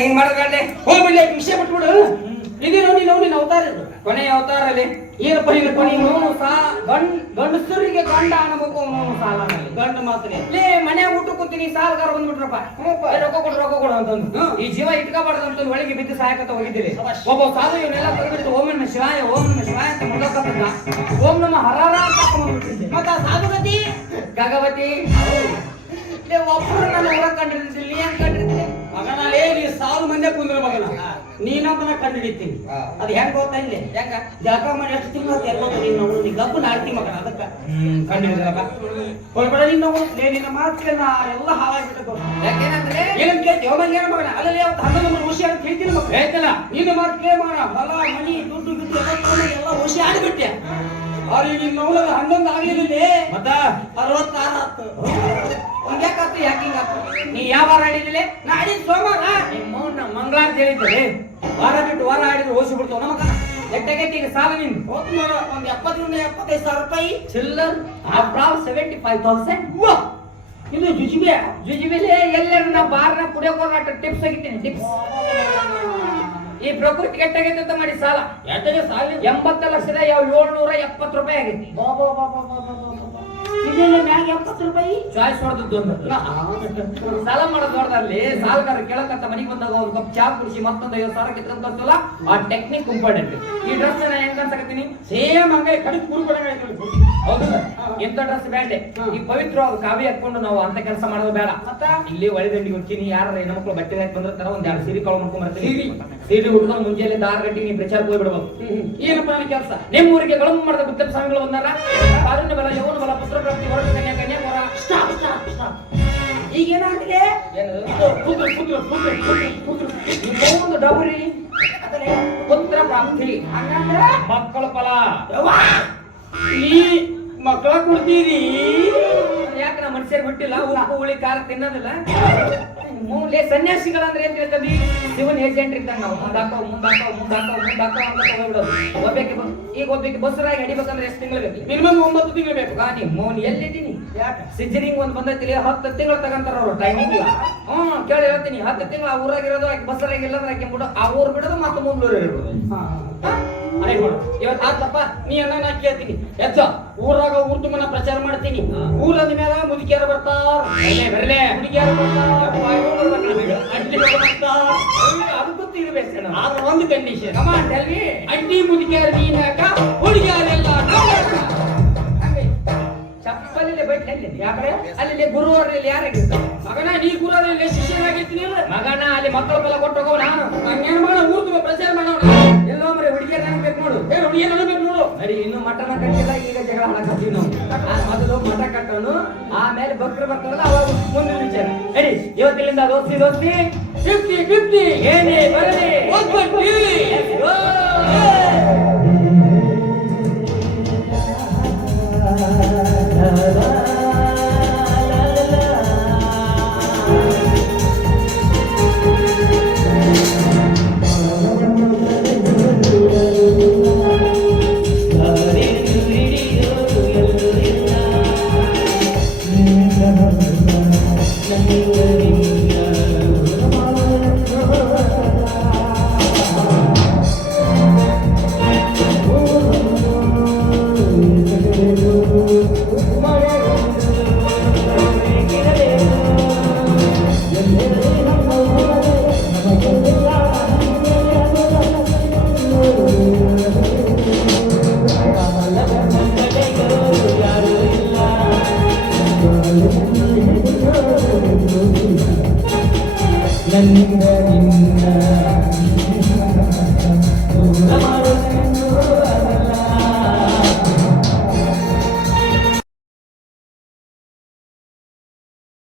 ಹಿಂಗ್ ಮಾಡ್ಕೊಂಡೆ ಹೋಗ್ಬಿಡ್ಲಿ ವಿಷಯ ಬಿಟ್ಬಿಡು. ಇದೇನೋ ನೀನು ಅವತಾರ ಇದು ಕೊನೆ ಅವತಾರ ಅಲ್ಲಿ ಏನಪ್ಪ ಈಗ ಕೊನೆ ಗಂಡಸರಿಗೆ ಗಂಡ ಅನ್ಬೇಕು ಅವನು ಸಾಲ ಗಂಡು ಮಾತ್ರ ಲೇ ಮನ್ಯಾಗ ಊಟ ಕೂತೀನಿ ಸಾಲಗಾರ ಬಂದ್ಬಿಟ್ರಪ್ಪ ರೊಕ್ಕ ಕೊಡು ಅಂತಂದು ಈ ಜೀವ ಇಟ್ಕೋಬಾರ್ದು ಅಂತ ಒಳಗೆ ಬಿದ್ದು ಸಹಾಯಕತ ಹೋಗಿದ್ದೀರಿ. ಒಬ್ಬ ಸಾಧು ಇವನ್ನೆಲ್ಲ ತೆಗೆದ್ಬಿಟ್ಟು ಓಂ ನಮ ಶಿವಾಯ ಅಂತ ಮುಂದಕ್ಕಂತ ಓಂ ನಮ ಹರಾರ ಅಂತ ಮತ್ತ ಸಾಧುಗತಿ ಗಗವತಿ ಒಬ್ಬರು ನನ್ನ ಹೊರಗೆ ಕಂಡಿರ್ತೀನಿ ನೀ ಹೆಂಗ್ ಕಂಡಿರ್ತೀನಿ ಮಗನಾಲೇ ನೀ 1000 ಮಂದಿ ಕುಂದ್ರ ಮಗನ ನೀನೊಬ್ಬನ ಕಂಡಿಡಿತೀನಿ. ಅದು ಹೆಂಗ್ ಗೊತ್ತಾ ಇಲ್ಲಿ ಹೆಂಗ ಜಳಕ ಮಾಡಿ ಎಷ್ಟು ತಿಂಗಳು ಎಲ್ಲ ನೀನು ಗಬ್ಬನ ಆಡ್ತಿ ಮಗನ ಅದಕ್ಕ ಕಂಡಿಡಿದಲ್ಲ ಹೊರಬೇಡ ನಿನ್ನ ಮಾತ್ರ ನಾ ಎಲ್ಲ ಹಾಳಾಗ್ಬಿಟ್ಟು ಯಾಕೇನಂದ್ರೆ ಏನಂತ ಕೇಳ್ತೀವಿ ಹೋಗ ಏನ ಮಗನ ಅಲ್ಲಿ ಅವತ್ತು 11 ವರ್ಷ ಅಂತ ಹೇಳ್ತೀನಿ ಮಗ ಹೇಳ್ತಿಲ್ಲ ನೀನು ಮಾತು ಕೇಳ ಮಗನ ಹೊಲ ಮನಿ ದುಡ್ಡು ಎಲ್ಲ ವರ್ಷ ಆಡ್ಬಿಟ್ಟೆ ಅವ್ರಿಗೆ ನಿನ್ನ ನೋಡಲ್ಲ 11 ಆಗ್ಲಿಲ್ಲ ಮತ್ತ 66 ಒಂದ್ಯಾಕಾತು ಯಾಕಿಂಗಾತು ನೀ ಯಾವ ವಾರ ಆಡಿದಿಲ್ಲ ನಾ ಆಡಿದ್ ಸೋಮವಾರ ನಿಮ್ಮ ಮಂಗಳವಾರ ಹೇಳಿದ್ದೆ ವಾರ ಬಿಟ್ಟು ವಾರ ಆಡಿದ್ರೆ ಓಸಿ ಬಿಡ್ತಾವ ನಮಗ ಎಟ್ಟಗೈತಿ ಈಗ ಸಾಲ ನಿನ್ ಹೋದ್ ನೋಡ ಒಂದ್ 70,000-75,000 ರೂಪಾಯಿ ಚಿಲ್ಲರ್ ಅಬ್ರಾವ್ 75,000 ಇದು ಜುಜಿಬೆ ಎಲ್ಲರೂ ನಾ ಬಾರ್ನ ಕುಡಿಯೋಕ್ ಹೋಗಾಟ ಟಿಪ್ಸ್ ಆಗಿದ್ದೀನಿ ಟಿಪ್ಸ್ ಈ ಪ್ರಕೃತಿ ಕೆಟ್ಟಾಗೈತೆ ಅಂತ ಮಾಡಿ ಸಾಲ 80,770,000 ರೂಪಾಯಿ ಆಗೈತಿ ಮ್ಯಾಗ 70 ರೂಪಾಯಿ ಚಾಯ್ಸ್ ಹೊಡೆದದ್ದು ಸಾಲ ಮಾಡೋದು ನೋಡ್ದಲ್ಲಿ ಸಾಲಗಾರ ಕೇಳಕಂತ ಮನೆಗೆ ಬಂದಾಗ ಒಂದು ಕಪ್ ಚಾ ಕುಡಿಸಿ ಮತ್ತೊಂದು 50,000 ಕಿತ್ಕೊಂಡ್ ಬರ್ತಲ್ಲ ಆ ಟೆಕ್ನಿಕ್ ಇಂಪಾರ್ಟೆಂಟ್. ಈ ಡ್ರೆಸ್ ನಾ ಹೆಂಗ್ ಅನ್ಸಕತ್ತೀನಿ ಸೇಮ್ ಹಂಗೆ ಕಡೆ ಹೌದಲ್ಲ ಎಂತ ಡ್ರೆಸ್ ಬ್ಯಾಂಡೆ ಈ ಪವಿತ್ರವಾದ ಕಾವಿ ಹಾಕೊಂಡು ನಾವು ಅಂತ ಕೆಲಸ ಮಾಡೋದು ಬೇಡ. ಇಲ್ಲಿ ಒಳಗಂಡಿ ಹೋಗ್ತೀನಿ ಯಾರ ಹೆಣ್ಮಕ್ಳು ಬಟ್ಟೆ ಹಾಕಿ ಬಂದ್ರೆ ಒಂದ್ 2 ಸೀರೆ ಕಳು ಮಾಡ್ಕೊಂಡ್ ಬರ್ತೀನಿ ಸೀರೆ ಹುಡ್ಕೊಂಡು ಮುಂಜಾನೆ 6 ಗಂಟೆಗೆ ನೀವು ಪ್ರಚಾರ ಹೋಗ್ಬಿಡ್ಬೇಕು. ಏನಪ್ಪ ನನ್ನ ಕೆಲಸ ನಿಮ್ಮ ಊರಿಗೆ ಗಳಂ ಮಾಡಿದ ಗುತ್ತಪ್ಪ ಸ್ವಾಮಿಗಳು ಬಂದಾರ ಕಾರಣ ಬಲ ಯೌನ ಬಲ ಪುತ್ರ ಪ್ರಾಪ್ತಿ ಹೊರ ಕನ್ಯಾ ಹೊರ ಸ್ಟಾಪ್ ಈಗ ಏನಾಗಿದೆ ಒಂದು ಡೌರಿ ಪುತ್ರ ಪ್ರಾಪ್ತಿ ಹಂಗಂದ್ರೆ ಮಕ್ಕಳ ಫಲ ಈ ಮಕ್ಕಳ ಕೊಡ್ತೀರಿ ಯಾಕೆ ನಾ ಮನುಷ್ಯರಿಗೆ ಬಿಟ್ಟಿಲ್ಲ ಉಪ್ಪು ಹುಳಿ ಖಾರ ತಿನ್ನೋದಿಲ್ಲ ಮೂಲೆ ಸನ್ಯಾಸಿಗಳಂದ್ರೆ ಏನ್ ಹೇಳ್ತೀವಿ ಶಿವನ್ ಏಜೆಂಟ್ ಇದ್ದಂಗ ನಾವು ಮುಂದಾಕೋ ಈಗ ಒಬ್ಬಕ್ಕೆ ಬಸ್ರಾಗಿ ಅಡಿಬೇಕಂದ್ರೆ ಎಷ್ಟು ತಿಂಗಳು ಬೇಕು ಮಿನಿಮಮ್ 9 ತಿಂಗಳು ಬೇಕು ಗಾನಿ ಮೌನ್ ಎಲ್ಲಿದ್ದೀನಿ ಯಾಕೆ ಸಿಜರಿಂಗ್ ಒಂದ್ ಬಂದೈತಿ 10 ತಿಂಗಳು ತಗಂತಾರ ಅವ್ರು ಟೈಮಿಂಗ್ ಕೇಳಿ ಹೇಳ್ತೀನಿ 10 ತಿಂಗಳು ಆ ಊರಾಗಿರೋದು ಆಕೆ ಬಸ್ರಾಗಿ ಇಲ್ಲಂದ್ರೆ ಆಕೆ ಬಿಡೋ ಆ ಊರು ಬಿಡೋದು ಮತ್ತೆ ಮುಂದೂರು ಇರೋದು ಇವತ್ತು ಆತಪ್ಪ ನೀ ಅನ್ನ ಕೇಳ್ತೀನಿ ಹೆಚ್ಚ ಊರಾಗ ಊರ್ ತುಂಬನ ಪ್ರಚಾರ ಮಾಡ್ತೀನಿ ಊರಂದ ಮೇಲೆ ಮುದುಕಿಯರು ಬರ್ತಾರ ಮುದುಕಿಯರು ಬರ್ತಾರ ಒಂದು ಕಂಡೀಷನ್ ಅಡ್ಡಿ ಮುದುಕಿಯರು ನೀನಾಕ ಹುಡುಗಿಯರೆಲ್ಲ ಚಪ್ಪಲಿ ಬೈಟ್ ಯಾಕಂದ್ರೆ ಅಲ್ಲಿ ಗುರುವಾರಲ್ಲಿ ಯಾರಾಗಿರ್ತಾರೆ ಮಗನ ನೀ ಗುರುವಾರಲ್ಲಿ ಶಿಷ್ಯನಾಗಿರ್ತೀನಿ ಮಗನ ಅಲ್ಲಿ ಮಕ್ಕಳ ಫಲ ಕೊಟ್ಟು ಹೋಗೋ ನಾನು ಹಂಗೇನ್ ಮಾಡ ಊರ್ ತುಂಬ ಪ್ರಚಾರ ಮಾಡೋಣ ಎಲ್ಲೋ ಮರಿ ಹುಡುಗಿಯರ್ ಅನ್ಬೇಕು ನೋಡು ಹುಡುಗಿಯರ್ ಅನ್ಬೇಕು ನೋಡು ಅರಿ ಇನ್ನು ಮಟನ ಕಟ್ಟಿಲ್ಲ ಈಗ ಜಗಳ ಹಾಕತ್ತೀವಿ ನಾವು ಮೊದಲು ಮಠ ಕಟ್ಟೋನು ಆಮೇಲೆ ಭಕ್ತರು ಬರ್ತಾರಲ್ಲ ಅವಾಗ ಮುಂದಿನ ವಿಚಾರ ಹೇಳಿ ಇವತ್ತಿನಿಂದ ದೋಸ್ತಿ 50-50 ಏನೇ ಬರಲಿ ನನ್ನಿಂದ ನಿನ್ನ